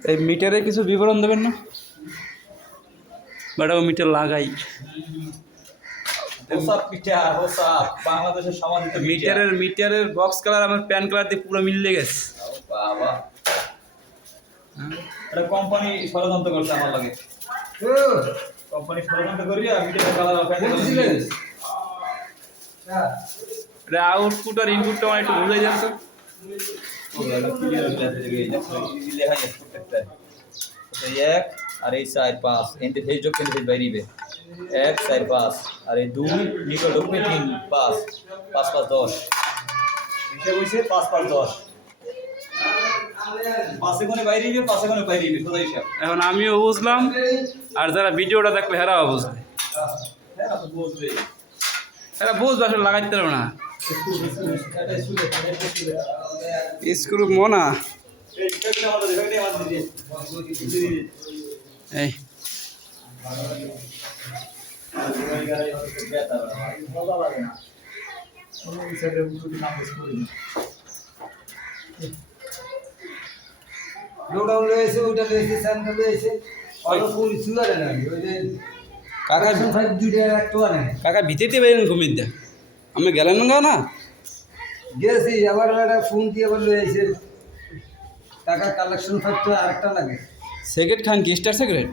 এই মিটারে কিছু বিবরণ দেবেন না? বাট মিটার লাগাই বাংলাদেশের সমাধিত মিটারের বক্স কালার আমার প্যান কালার দিয়ে পুরো মিলে গেছে। বাবা এটা কোম্পানি ষড়যন্ত্র করছে আমার লাগে। কোম্পানি ষড়যন্ত্র করিয়া মিটারের কালার এটা আউটপুট আর ইনপুটটা আমার একটু ভুলে যাচ্ছে। এক আর এই 4 5 এন্টে ফেজ যোগ কিন্তু বাইরিবে 1 4 5 আর এই 2 নিকট ঢুকবে 3 5 5 5 10 হিসাব হইছে 5 5 10 পাঁচে কোণে বাইরিবে পাঁচে কোণে বাইরিবে সোজা হিসাব। এখন আমিও বুঝলাম আর যারা ভিডিওটা দেখবে হেরাও বুঝবে। হ্যাঁ তো বুঝবে এরা বুঝবে আসলে লাগাইতে পারবে না। স্ক্রু মোনা এই লোকডাউন রয়েছে ওইটা রয়েছে স্যান্ডেল রয়েছে অল্প ফুল সুগার না ওই যে কাকা ফাইভ দুইটা একটা না কাকা ভিতরে বাইরেন ঘুমিয়ে দেয় আমি গেলেন না গেছি আবার একটা ফোন দিয়ে আবার রয়েছে টাকা কালেকশন ফাইভটা আরেকটা লাগে সিগারেট খান কি স্টার সিগারেট?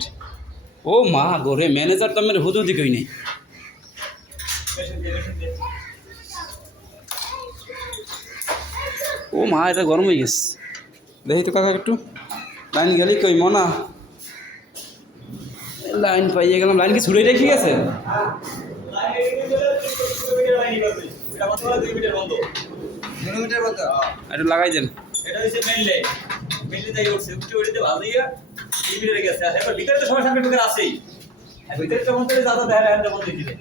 ও মা গোরে ম্যানেজার তো আমার হুদুদি কই নেই। ও মা এটা গরম হয়ে গেছে। দেখি তো কাকা একটু লাইন গেলি কই মনা লাইন পাইয়ে গেলাম। লাইন কি ছুড়ে রেখে গেছে? কিলোমিটার কত একটু লাগাই দেন। এটা হচ্ছে মেইনলে তাই উঠছে উঠতে ভালোইয়া এই ভিতরে গেছে আর এবার ভিতরে তো সমস্যা ঢুকে আছেই আর ভিতরে তো মন্ত্রে দাদা দেখা হ্যান্ড বন্ধ দিলে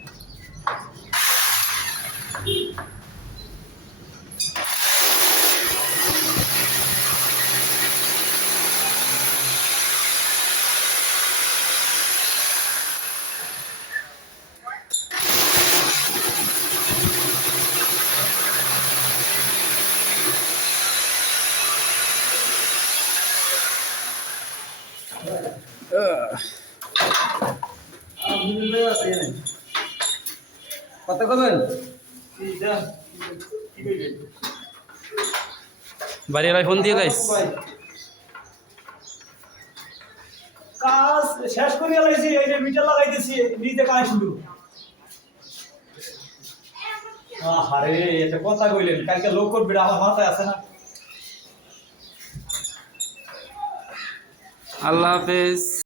কত করবেন বাড়িওয়ালায় ফোন দিয়ে গাইস কাজ শেষ করিয়া লাইছি এই যে মিটার লাগাইতেছি নিতে কাজ শুরু আরে এটা কথা কইলেন কালকে লোক করবে আমার মাথায় আছে না। আল্লাহ হাফেজ।